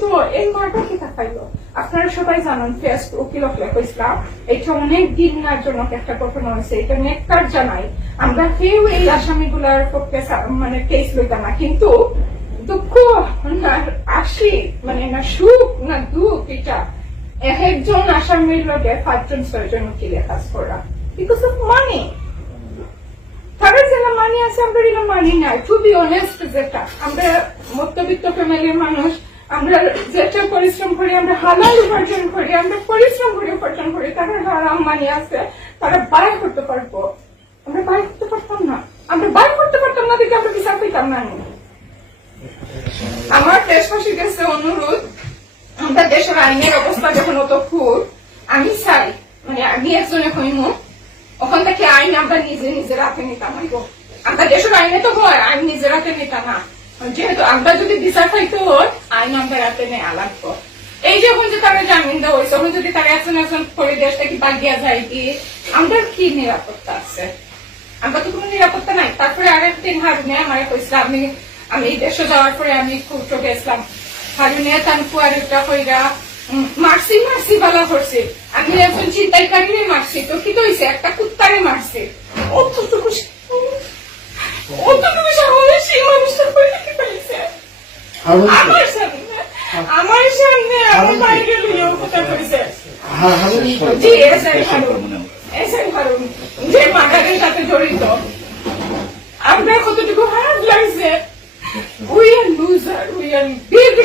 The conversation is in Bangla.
তো, এই মাটা কি থাকাইলো আপনারা সবাই জানেন ফেস উকিল অফলেখ ইসলাম, এটা অনেক দিনার জন্য একটা ঘটনা হয়েছে, এটা নেককার জানাই। আমরা কেউ এই আসামিগুলার পক্ষে মানে কেস লইতাম না, কিন্তু দুঃখ না আসি মানে না সুখ, না দুঃখ, এটা এক একজন আসামির লগে পাঁচজন, ছয়জন উকিলে কাজ করা। বিকজ অফ মানি তারা যেটা মানি আছে, আমরা মানি নাই। টু বি অনেস্ট যেটা, আমরা মধ্যবিত্ত ফ্যামিলির মানুষ আমরা যেটা পরিশ্রম করি, আমরা হালাল উপার্জন করি, আমরা পরিশ্রম করে, উপার্জন করি, তারা হারাম মানি আছে, তারা বাই করতে পারব। আমরা বাই করতে পারতাম না। আমরা বাই করতে পারতাম না দেখে আমরা বিচার পেতাম না। আমার দেশবাসীর কাছে অনুরোধ, আমরা দেশের আইনের অবস্থা যখন অত খুব আমি চাই মানে আমি একজনে হইমু ওখান থেকে আইন আমরা নিজে নিজের হাতে নিতাম। আমরা দেশের আইনে তো হয়, আইন নিজের হাতে নিতাম না। যেহেতু আমরা যদি বিচার পাইতে হয় আইন আমরা হাতে নেওয়া লাগবো। এই যখন যে তারা জামিন দেওয়া হয়েছে তখন যদি তারা একজন একজন করে দেশ থেকে বাগিয়া যায় কি? আমরা কি নিরাপত্তা আছে? আমরা তো কোনো নিরাপত্তা নাই। তারপরে আরেকদিন হারুনে আমার কইছিল আমি আমি এই দেশে যাওয়ার পরে আমি কুটো গেছিলাম হারুনে তান কুয়ারিটা কইরা উম, মারছি মারছি বালা করছি। আমি একজন চিন্তাইকারীরে মারছি। তো কি তো হইছে? একটা কুত্তারে মারছি। আমার সামনে আমার সামনে লইয়া কথা কইছে G S Harun S Harun যে মার্ডারের সাথে জড়িত। আপনার কতটুকু খারাপ লাগছে? We are loser we are big